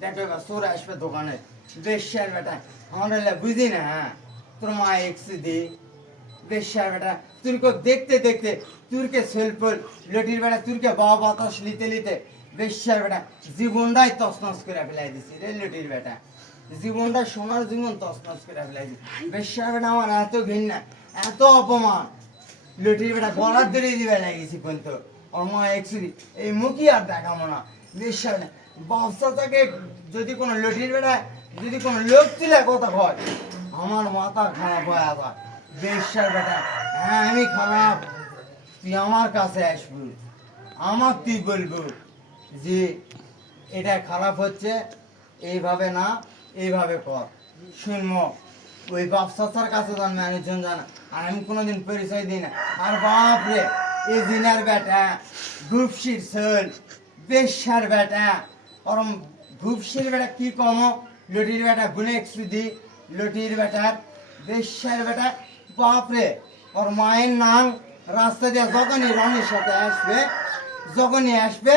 দেখো এবার চোর আসবে দোকানে বেশ্যার বেটা আমরা বুঝি না হ্যাঁ তোর মা এক্স দি বেশ্যার বেটা তুরকে দেখতে দেখতে তুরকে সেলফল লটির বেটা তুরকে বাবা বাতাস নিতে নিতে বেশ্যার বেটা জীবনটাই তছনছ করে ফেলাই দিছি রে লটির বেটা জীবনটা সোনার জীবন তছনছ করে ফেলাই দিছি বেশ্যার বেটা আমার এত ঘৃণা এত অপমান লটির বেটা গলার ধরে দিবে লাগিয়েছি কিন্তু ওর মা এক্স দি এই মুখই আর দেখাবো না বেশ্যার বেটা বাচ্চাটাকে যদি কোনো লটির বেড়ায় যদি কোনো লোক তুলে কথা হয় আমার মাথা খারাপ হয়ে আবার বেশ্যার বেটা হ্যাঁ আমি খারাপ তুই আমার কাছে আসবি আমার তুই বলবো যে এটা খারাপ হচ্ছে এইভাবে না এইভাবে কর শুনবো ওই বাপসার কাছে যান মানুষজন জানা আর আমি কোনোদিন পরিচয় দিই না আর বাপ রে এই দিনের বেটা গুপসির ছেল বেশ্যার বেটা ওরম ঘুপসির বেটা কি কম লটির বেটা গুনে একটু দি লটির বেটার বেশ্যার বেটা বাপরে ওর মায়ের নাম রাস্তা দিয়ে যখনই রনির সাথে আসবে যখনই আসবে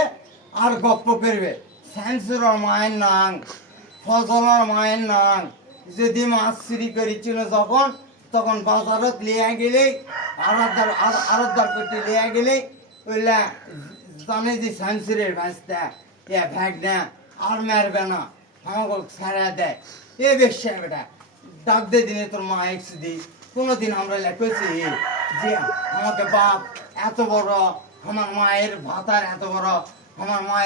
আর গপ্প করবে স্যান্সুর ওর মায়ের নাম ফজলর মায়ের নাম যদি মাছ চুরি করেছিল যখন তখন বাজারত লিয়া গেলেই আরদার করতে লিয়া গেলেই ওইলা জানে যে শামসুরের ভাঁজটা এ ভ্যাগ না আর মারবে না আমাকে ছাড়া দেয় এ বেশ্যা বেটা ডাক দে দিনে তোর মা এক্স দি কোনোদিন আমরা লেখেছি যে আমাকে বাপ এত বড় আমার মায়ের ভাতার এত বড় আমার মায়ের